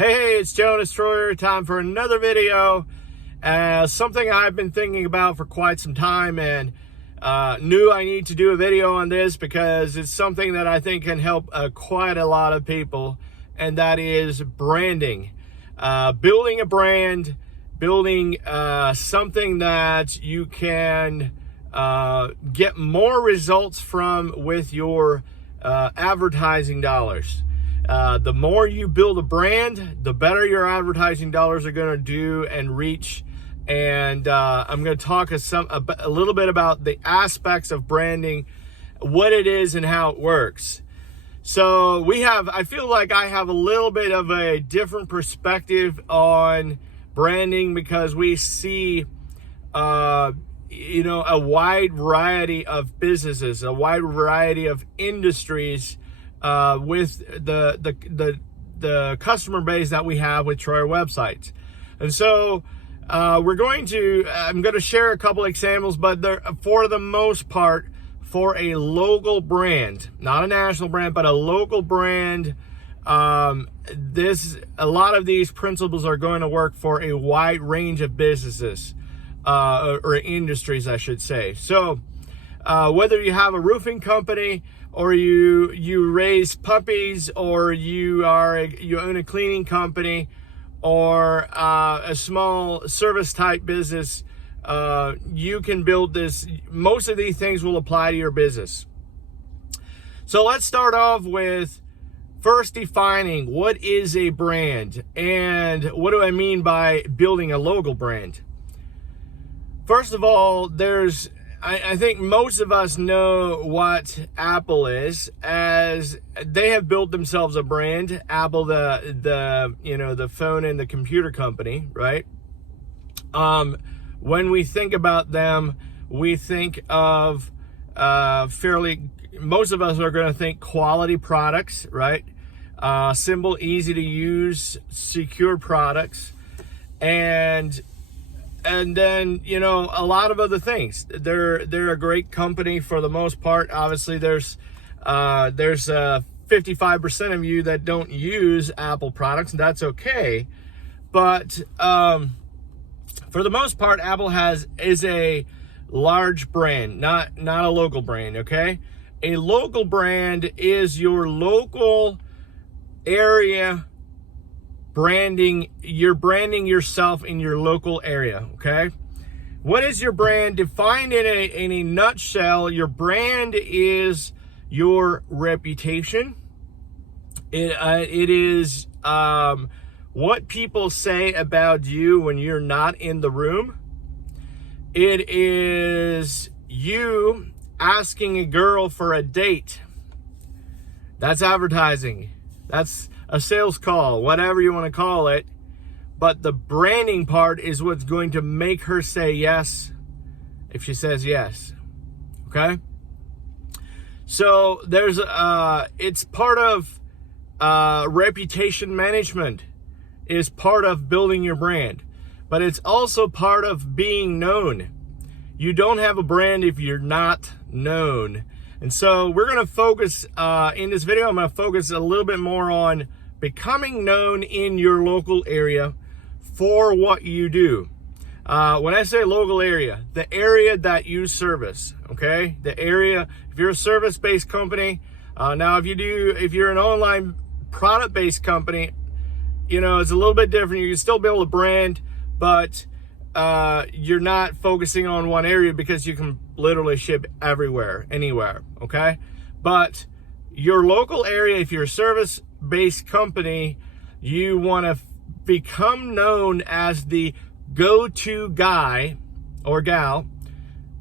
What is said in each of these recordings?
Hey, it's Jonas Troyer. Time for another video. Something I've been thinking about for quite some time, and knew I need to do a video on this because it's something that I think can help quite a lot of people, and that is branding. Building a brand, building something that you can get more results from with your advertising dollars. The more you build a brand, the better your advertising dollars are going to do and reach. And I'm going to talk a little bit about the aspects of branding, what it is and how it works. So I feel like I have a little bit of a different perspective on branding because we see, a wide variety of businesses, a wide variety of industries with the customer base that we have with Troyer websites. And so I'm going to share a couple examples, but they're, for the most part, for a local brand, not a national brand, but a local brand. A lot of these principles are going to work for a wide range of businesses, or industries, I should say. So whether you have a roofing company, or you raise puppies, or you own a cleaning company, or a small service type business, you can build this. Most of these things will apply to your business. So let's start off with first defining what is a brand and what do I mean by building a local brand. First of all, I think most of us know what Apple is, as they have built themselves a brand. Apple, the phone and the computer company, right? When we think about them, we think of most of us are going to think quality products, right? Simple, easy to use, secure products, and then, a lot of other things. They're a great company for the most part. Obviously, there's 55% of you that don't use Apple products, and that's okay. But for the most part, Apple is a large brand, not a local brand, okay? A local brand is your local area branding. You're branding yourself in your local area, okay? What is your brand? Defined in a nutshell, your brand is your reputation. It is what people say about you when you're not in the room. It is you asking a girl for a date. That's advertising. That's a sales call, whatever you want to call it. But the branding part is what's going to make her say yes if she says yes. Okay? So it's part of reputation management, is part of building your brand. But it's also part of being known. You don't have a brand if you're not known. And so we're going to focus, in this video, I'm going to focus a little bit more on becoming known in your local area for what you do. When I say local area, the area that you service, okay? The area, if you're a service-based company, now if you're an online product-based company, it's a little bit different. You can still build a brand, but you're not focusing on one area because you can literally ship everywhere, anywhere, okay? But your local area, if you're a service-based company, you want to become known as the go-to guy or gal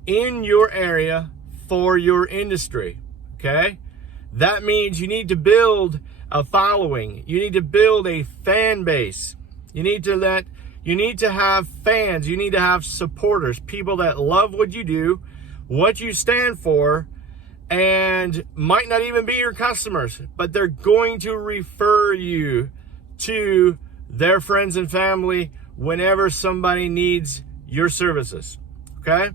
in your area for your industry, okay? That means you need to build a following. You need to build a fan base. You need to have fans. You need to have supporters, people that love what you do, what you stand for, and might not even be your customers, but they're going to refer you to their friends and family whenever somebody needs your services, okay?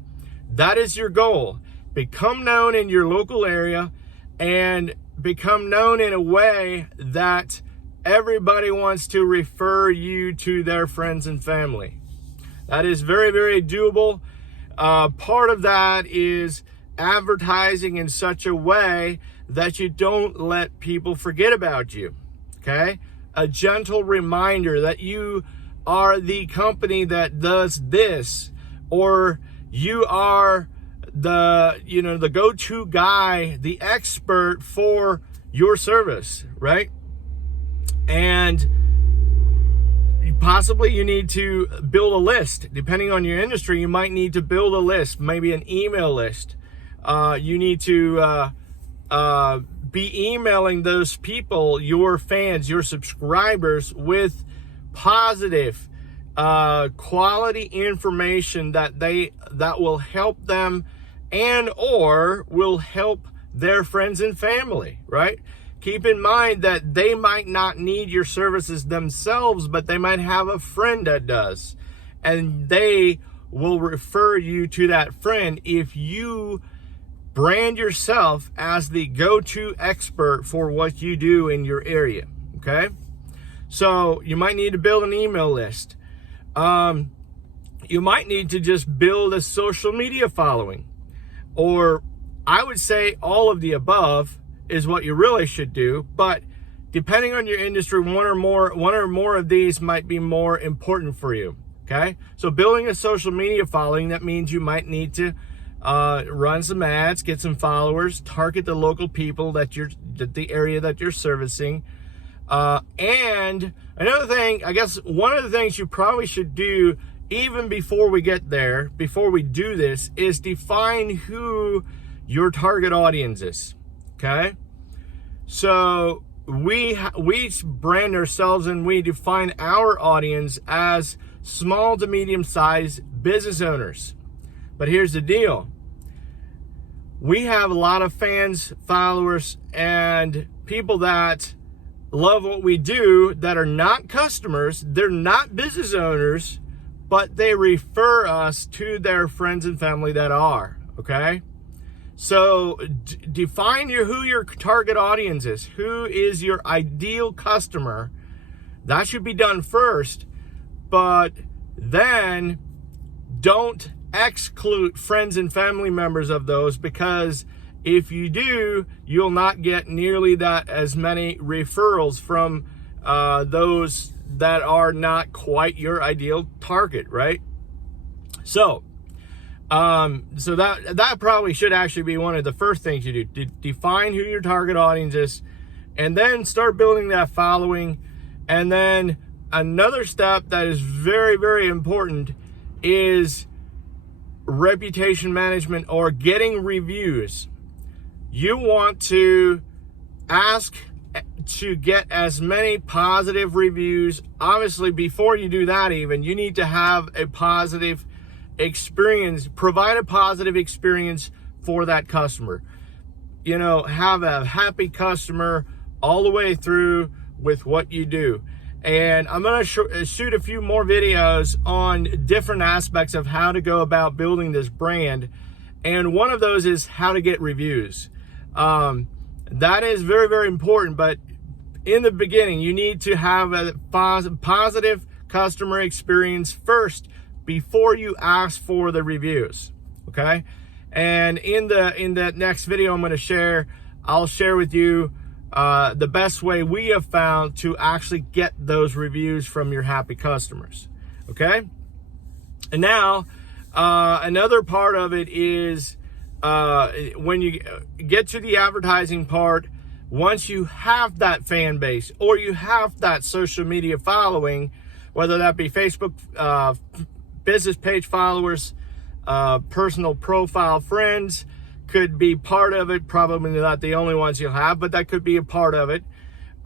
That is your goal. Become known in your local area and become known in a way that everybody wants to refer you to their friends and family. That is very, very doable. Part of that is advertising in such a way that you don't let people forget about you, okay? A gentle reminder that you are the company that does this, or you are the go-to guy, the expert for your service, right? And possibly you need to build a list. Depending on your industry, you might need to build a list, maybe an email list. You need to be emailing those people, your fans, your subscribers, with positive, quality information that will help them and or will help their friends and family, right? Keep in mind that they might not need your services themselves, but they might have a friend that does. And they will refer you to that friend if you brand yourself as the go-to expert for what you do in your area, okay? So you might need to build an email list. You might need to just build a social media following. Or I would say all of the above is what you really should do, but depending on your industry, one or more of these might be more important for you, okay? So building a social media following, that means you might need to run some ads, get some followers, target the local people the area that you're servicing. And another thing, I guess one of the things you probably should do even before we get there, before we do this, is define who your target audience is, okay? So we brand ourselves and we define our audience as small to medium-sized business owners. But here's the deal. We have a lot of fans, followers, and people that love what we do that are not customers, they're not business owners, but they refer us to their friends and family that are, okay? So define who your target audience is. Who is your ideal customer? That should be done first, but then don't exclude friends and family members of those, because if you do, you'll not get nearly as many referrals from those that are not quite your ideal target, right? So that probably should actually be one of the first things you do. Define who your target audience is, and then start building that following. And then another step that is very, very important is reputation management, or getting reviews. You want to ask to get as many positive reviews. Obviously, before you do that, even, you need to have a positive experience, provide a positive experience for that customer. Have a happy customer all the way through with what you do. And I'm going to shoot a few more videos on different aspects of how to go about building this brand. And one of those is how to get reviews. That is very, very important. But in the beginning, you need to have a positive customer experience first before you ask for the reviews, okay? And in that next video I'm going to share, I'll share with you the best way we have found to actually get those reviews from your happy customers, okay? And now, another part of it is when you get to the advertising part, once you have that fan base or you have that social media following, whether that be Facebook business page followers, personal profile friends, could be part of it. Probably not the only ones you'll have, but that could be a part of it.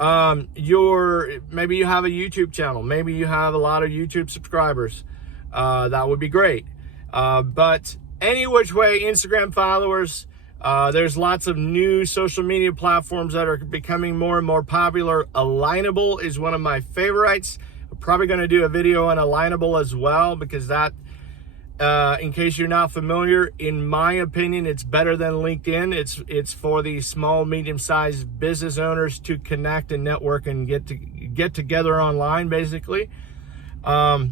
Maybe you have a YouTube channel. Maybe you have a lot of YouTube subscribers. That would be great. But any which way, Instagram followers, there's lots of new social media platforms that are becoming more and more popular. Alignable is one of my favorites. I'm probably going to do a video on Alignable as well, because that In case you're not familiar, in my opinion, it's better than LinkedIn. It's for the small, medium-sized business owners to connect and network and get together online, basically. I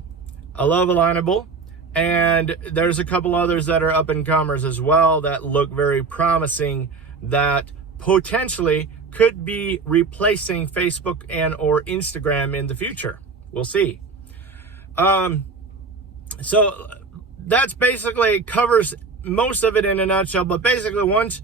love Alignable, and there's a couple others that are up and comers as well that look very promising, that potentially could be replacing Facebook and or Instagram in the future. We'll see. So that's basically covers most of it in a nutshell. But basically, once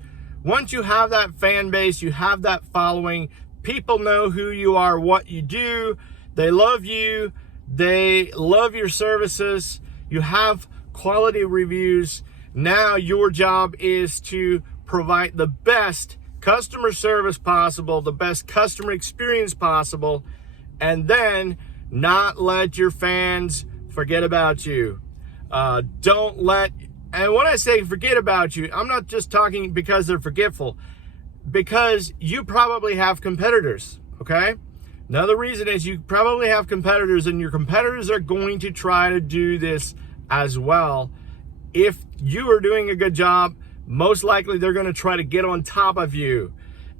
you have that fan base, you have that following, people know who you are, what you do, they love you, they love your services, you have quality reviews. Now your job is to provide the best customer service possible, the best customer experience possible, and then not let your fans forget about you. Don't let, and when I say forget about you, I'm not just talking because they're forgetful, because you probably have competitors, okay? Another reason is you probably have competitors, and your competitors are going to try to do this as well. If you are doing a good job, most likely they're going to try to get on top of you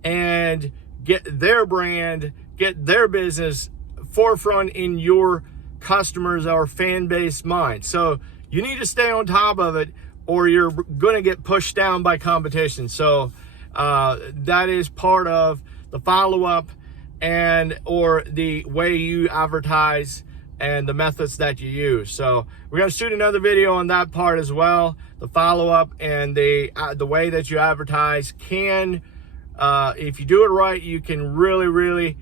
and get their brand, get their business forefront in your customers or fan base mind. So you need to stay on top of it, or you're going to get pushed down by competition. So that is part of the follow-up and or the way you advertise and the methods that you use. So we're going to shoot another video on that part as well. The follow-up and the way that you advertise can, if you do it right, you can really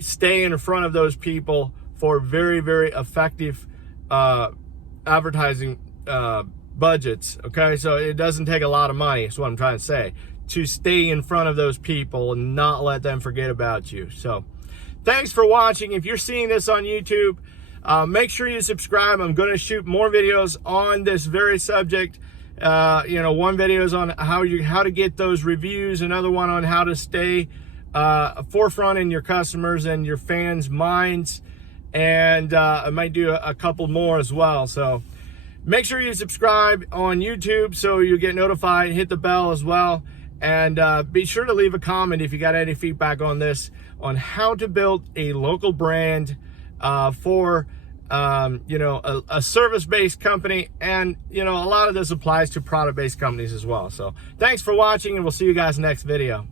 stay in front of those people for very effective advertising budgets. Okay, so it doesn't take a lot of money, is what I'm trying to say, to stay in front of those people and not let them forget about you. So thanks for watching. If you're seeing this on YouTube, make sure you subscribe. I'm going to shoot more videos on this very subject. One video is on how to get those reviews, another one on how to stay forefront in your customers and your fans' minds, and I might do a couple more as well. So make sure you subscribe on YouTube so you get notified. Hit the bell as well, and be sure to leave a comment if you got any feedback on this, on how to build a local brand for a service-based company. And a lot of this applies to product-based companies as well. So thanks for watching, and we'll see you guys next video.